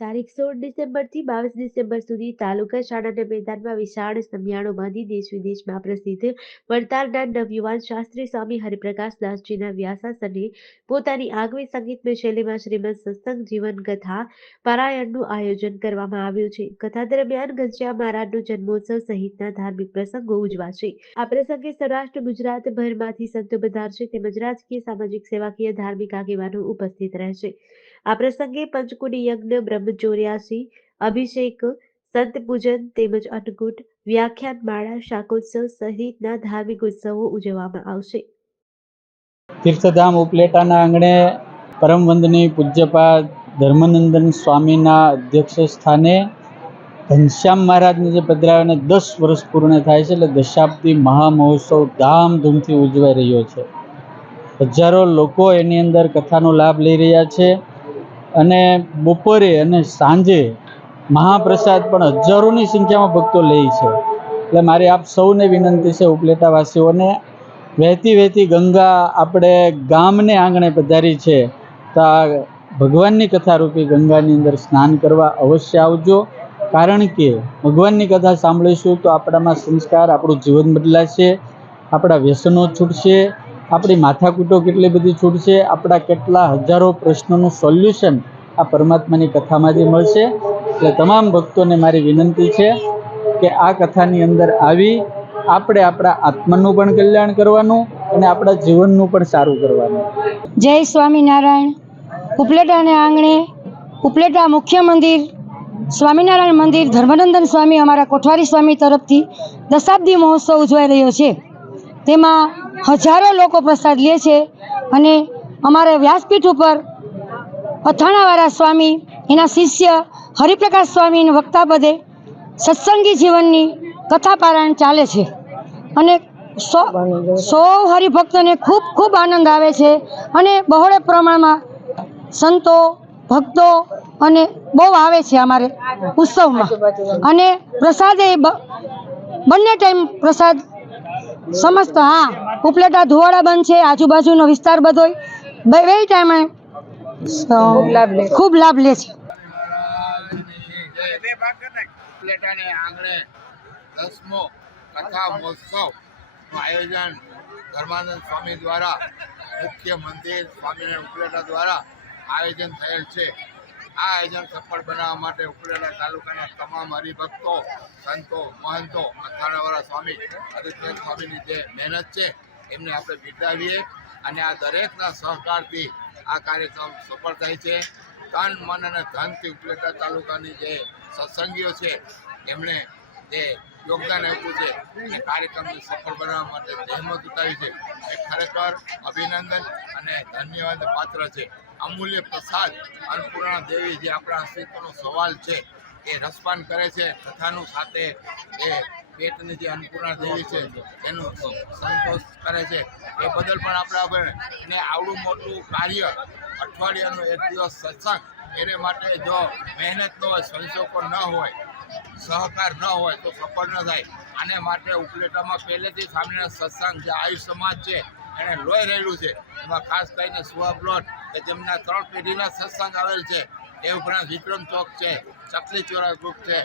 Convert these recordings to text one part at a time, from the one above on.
તારીખ સોળ ડિસેમ્બરથી બાવીસ ડિસેમ્બર સુધી તાલુકા શાળાના મેદાનમાં વિશાળ સમિયાણો બાંધી દેશ વિદેશમાં પ્રસિદ્ધ વડતાલના નવયુવાન શાસ્ત્રી સ્વામી હરિપ્રકાશ દાસજીના વ્યાસાસને પોતાની આગવી સંગીતમય શૈલીમાં શ્રીમદ સત્સંગ જીવન કથા પારાયણનું આયોજન કરવામાં આવ્યું છે. કથા દરમિયાન ઘનશ્યામ મહારાજનો જન્મોત્સવ સહિતના ધાર્મિક પ્રસંગો ઉજવાશે. આ પ્રસંગે સૌરાષ્ટ્ર, ગુજરાતભરમાંથી સંતો પધારશે. તેમજ રાજકીય, સામાજિક, સેવાકીય, ધાર્મિક આગેવાનો ઉપસ્થિત રહેશે. આ પ્રસંગે પંચકુડી યજ્ઞ, બ્રહ્મચોર્યાસી, અભિષેક, સંત પૂજન તેમજ અન્નકૂટ, વ્યાખ્યાન માળા, શાકોત્સવ સહિતના ધાર્મિક ઉત્સવો ઉજવવામાં આવશે. તીર્થધામ ઉપલેટાના આંગણે પરમ વંદની પૂજ્યપા ધર્મનંદન સ્વામીના અધ્યક્ષ સ્થાને ઘનશ્યામ મહારાજને જે પધરાવીને દસ વર્ષ પૂર્ણ થાય છે એટલે દશાબ્દી મહામહોત્સવ ધામધૂમથી ઉજવાઈ રહ્યો છે. હજારો લોકો એની અંદર કથાનો લાભ લઈ રહ્યા છે. અને બપોરે અને સાંજે મહાપ્રસાદ પણ હજારોની સંખ્યામાં ભક્તો લે છે. એટલે મારી આપ સૌને વિનંતી છે ઉપલેટાવાસીઓને, વહેતી વહેતી ગંગા આપણે ગામને આંગણે પધારી છે, તો આ ભગવાનની કથારૂપી ગંગાની અંદર સ્નાન કરવા અવશ્ય આવજો. કારણ કે ભગવાનની કથા સાંભળીશું તો આપણામાં સંસ્કાર, આપણું જીવન બદલાશે, આપણા વ્યસનો છૂટશે, આપણી માથાકૂટો કેટલી બધી છૂટશે, આપણા કેટલા હજારો પ્રશ્નોનું સોલ્યુશન આ પરમાત્માની કથામાંથી મળશે, એટલે તમામ ભક્તોને મારી વિનંતી છે કે આ કથાની અંદર આવી, આપણે આપણા આત્માનું પણ કલ્યાણ કરવાનું અને આપણા જીવનનું પણ સારું કરવાનું. જય સ્વામિનારાયણ. ઉપલેટાને આંગણે, ઉપલેટા મુખ્ય મંદિર, સ્વામિનારાયણ મંદિર, ધર્મનંદન સ્વામી અમારા કોઠવારી સ્વામી તરફથી દશાબ્દી મહોત્સવ ઉજવાઈ રહ્યો છે. તેમાં હજારો લોકો પ્રસાદ લે છે અને અમારે વ્યાસપીઠ ઉપર અથાણાવાળા સ્વામી, એના શિષ્ય હરિપ્રકાશ સ્વામીના વક્તા પદે સત્સંગી જીવનની કથા પારાયણ ચાલે છે. અને સો, સૌ હરિભક્તોને ખૂબ ખૂબ આનંદ આવે છે અને બહોળે પ્રમાણમાં સંતો, ભક્તો અને બહુ આવે છે અમારે ઉત્સવમાં. અને પ્રસાદ બંને ટાઈમ પ્રસાદ સમસ્ત, હા, ઉપલેટા ધુવાડા બંધ છે, આજુબાજુનો વિસ્તાર બધો બે ટાઈમે ખૂબ લાભ લે છે. ઉપલેટાને આંગણે દસમો કથા મહોત્સવનું આયોજન ધર્માનંદ સ્વામી દ્વારા મુખ્ય મંદિર સ્વામિનારાયણ ઉપલેટા દ્વારા આયોજન થયેલ છે. આ આયોજન સફળ બનાવવા માટે ઉપલેટા તાલુકાના તમામ હરિભક્તો સંતો મહંતો અથાણાવાળા સ્વામી હરિપ્રદ સ્વામીની જે મહેનત છે એમને આપણે બિરદાવીએ અને આ દરેકના સહકારથી આ કાર્યક્રમ સફળ થાય છે. તન, મન અને ધનથી ઉપલેટા તાલુકાની જે સત્સંગીઓ છે, એમણે જે યોગદાન આપ્યું છે, એ કાર્યક્રમને સફળ બનાવવા માટે જહેમત ઉઠાવી છે. એ ખરેખર અભિનંદન અને ધન્યવાદ પાત્ર છે. અમૂલ્ય પ્રસાદ અન્નપૂર્ણા દેવી જે આપણા અસ્તિત્વનો સવાલ છે, એ રસપાન કરે છે. કથાનું સાથે એ પેટની જે અન્નપૂર્ણા દેવી છે, એનો સંતોષ કરે છે. એ બદલ પણ આપણે આપણે આવડું મોટું કાર્ય અઠવાડિયાનો એક દિવસ સત્સંગ, એને માટે જો મહેનત ન હોય સંશોકો ન હોય, સહકાર ન હોય, તો સફળ ન થાય. આને માટે ઉપલેટામાં પહેલેથી સામેના સત્સંગ જે આયુ સમાજ છે, એને લોહી રહેલું છે. એમાં ખાસ કરીને સુવા પ્લોટ કે જેમના ત્રણ પેઢીના સત્સંગ આવેલ છે, એ ઉપરાંત વિક્રમ ચોક છે, ચકલી ચોરા ગ્રુપ છે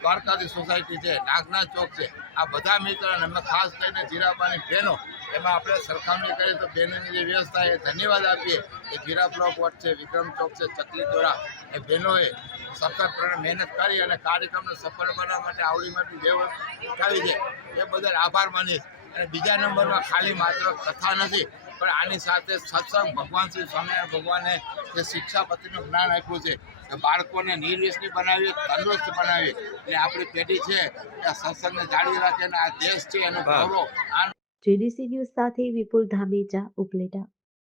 દ્વારકાધી સોસાયટી છે, નાગનાથ ચોક છે. આ બધા મિત્રો અમે ખાસ કરીને જીરાપાની બહેનો, એમાં આપણે સરખામણી કરીએ તો બહેનોની જે વ્યવસ્થા એ ધન્યવાદ આપીએ. કે જીરાપુરા બ્લોક છે, વિક્રમ ચોક છે, ચકલી ચોરા. એ બહેનોએ સતત મહેનત કરી અને કાર્યક્રમને સફળ બનાવવા માટે આવડી મોટી ઉઠાવી છે. એ બદલ આભાર માનીશ અને બીજા નંબરમાં ખાલી માત્ર કથા નથી, પણ આની સાથે સત્સંગ ભગવાન શ્રી સ્વામિનારાયણ ભગવાને જે શિક્ષાપતિનું જ્ઞાન આપ્યું છે બાળકોને નિર્વ્યસની બનાવી તંદુરસ્ત બનાવી એટલે આપણી પેઢી છે એ આ સત્સંગને જાળવી રાખે અને આ દેશ છે એનો ગૌરવ. આ જેડીસી ન્યૂઝ સાથે વિપુલ ધામેજા ઉપલેટા.